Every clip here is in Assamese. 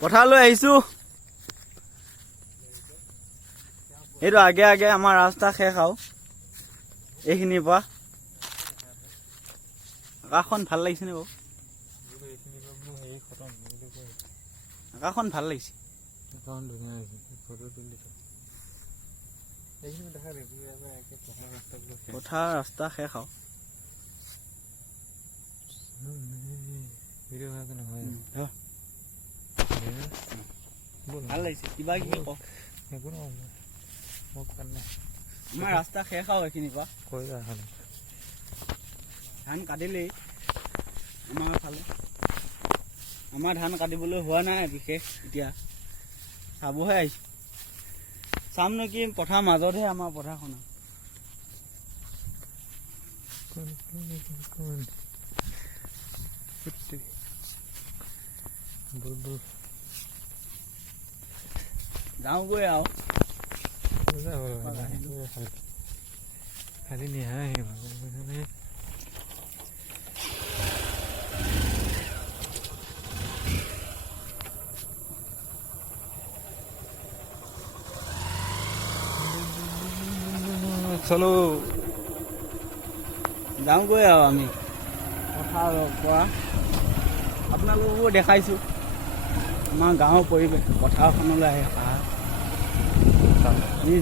পথাৰলৈ আহিছোঁ। এইটো আগে আগে আমাৰ ৰাস্তা শেষ আৰু এইখিনিৰ পৰা। আকাশখন ভাল লাগিছে নে বাৰু? আকাশখন ভাল লাগিছে। পথাৰ ৰাস্তা শেষ আৰু ভাল লাগিছে। কিবা কিবি কওক। আমাৰ ৰাস্তা শেষ আৰু এইখিনিৰ পৰা। ধান কাটিলেই আমাৰ ফালে। আমাৰ ধান কাটিবলৈ হোৱা নাই বিশেষ। এতিয়া চাবহে আহিছোঁ। চাম নে কি, পথাৰ মাজতহে আমাৰ পথাৰখন। যাওঁগৈ আৰু খালি নিহাই চলো যাওঁগৈ আৰু আমি পথাৰৰ পৰা। আপোনালোককো দেখাইছোঁ আমাৰ গাঁৱৰ পৰিৱেশ। পথাৰখনলৈ আহে পাহাৰ,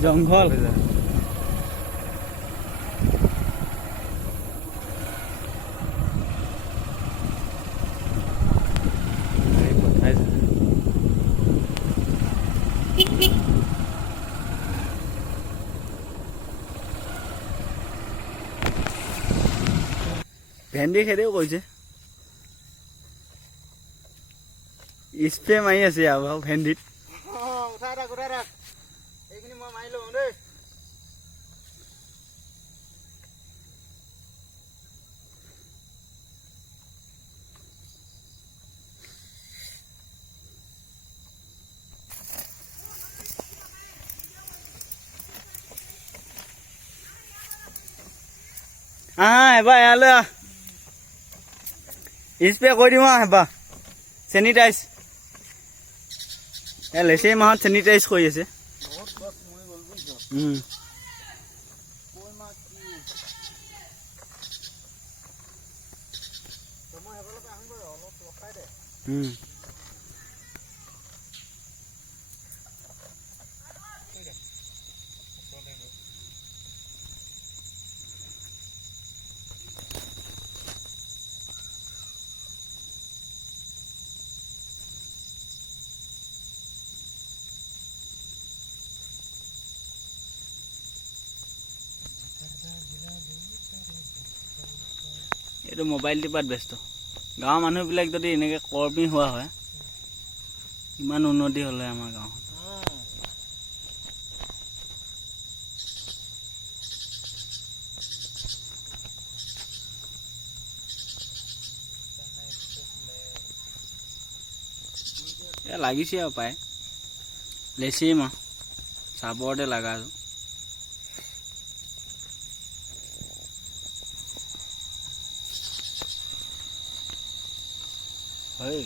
জংঘল। ভেন্দি খেতিও কৰিছে। স্প্ৰে মাৰি আছে আৰু ভেন্দিত। এইখিনি মই মাৰি লওঁ দেই। এবাৰ ইয়ালৈ স্প্ৰে কৰি দিওঁ এবাৰ। চেনিটাইজ লেচেৰি মাহত চেনিটাইজ কৰি আছে। এইটো মোবাইল টিপাত ব্যস্ত। গাঁৱৰ মানুহবিলাক যদি এনেকৈ কৰ্মী হোৱা হয়, ইমান উন্নতি হ'লে আমাৰ গাঁৱত। লাগিছে আৰু পায় লেচি মাহ চাবৰতে লাগা আৰু হয়।